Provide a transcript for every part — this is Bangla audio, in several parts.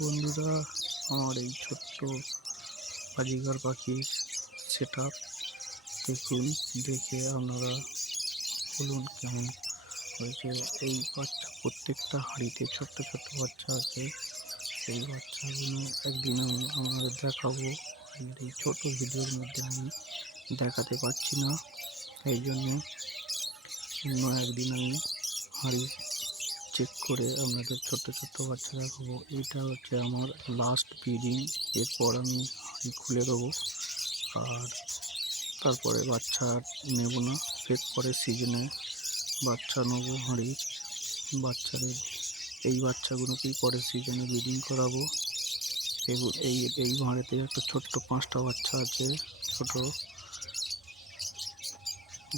বন্ধুরা, আমার এই ছোট্ট বাজিঘর পাখির সেট আপ দেখুন। দেখে আপনারা বলুন কেমন হয়েছে। এই বাচ্চা প্রত্যেকটা হাঁড়িতে ছোট্ট ছোট্ট বাচ্চা আছে। এই বাচ্চাগুলো একদিন আমি আপনাদের দেখাবো। এই ছোট ভিডিওর মধ্যে আমি দেখাতে পারছি না, এই জন্য অন্য একদিন আমি হাঁড়ি চেক করে আপনাদের ছোট্ট ছোট্ট বাচ্চা দেখাবো। এইটা হচ্ছে আমার লাস্ট ব্রিডিং। এরপর আমি হাঁড়ি খুলে দেবো, আর তারপরে বাচ্চা নেব না। এর পরের সিজনে বাচ্চা নেবো হাঁড়ি বাচ্চাদের। এই বাচ্চাগুলোকেই পরের সিজনে ব্রিডিং করাবো। এই ভাঁড়েতে একটা ছোট্ট 5টা বাচ্চা আছে, ছোট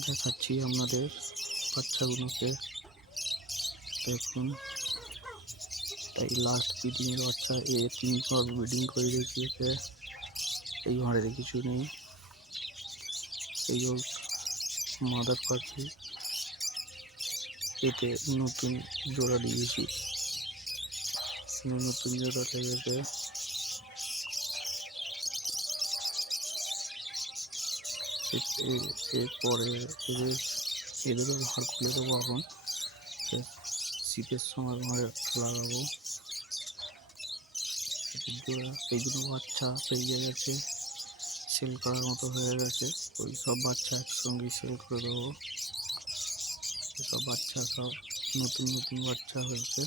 দেখাচ্ছি আপনাদের বাচ্চাগুলোকে দেখুন। তাই লাস্ট ব্রিডিংয়ের বাচ্চা 3বার ব্রিডিং করে দেখিয়েছে। এই ভাঁড়ের কিছু নেই। এই মাদার পাখি, এতে নতুন জোড়া দিয়েছি, নতুন জোড়া লেগেছে। এরপরে এদেরও ভাঁড় খুলে দেবো। এখন শীতের সময় ভাঁড়ে লাগাবো। জোড়া এইগুলো বাচ্চা পেরিয়ে গেছে, সেল করার মতো হয়ে গেছে। ওই সব বাচ্চা একসঙ্গে সেল করে দেবো। এসব বাচ্চা সব নতুন নতুন বাচ্চা হয়েছে।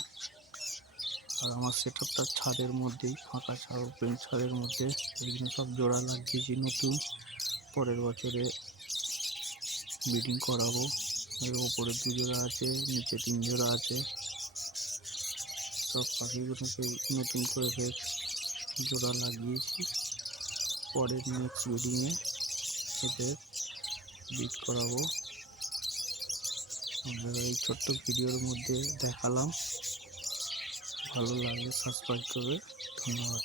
আর আমার সেট আপটা ছাদের মধ্যেই, ফাঁকা ছাদ, ওপেন ছাদের মধ্যে। এইগুলো সব জোড়া লাগিয়েছি নতুন। পরের বছরে ব্রিডিং করাবো। এর ওপরে 2 জোড়া আছে, নিচে 3 জোড়া আছে। সব পাখিগুলোকে নতুন করে ফের জোড়া লাগিয়েছি। পরের নেক্সট ব্রিডিংয়ে এদের ব্রিড করাবো। আপনারা এই ছোট্ট ভিডিওর মধ্যে দেখালাম। ভালো লাগলে সাবস্ক্রাইব করবে। ধন্যবাদ।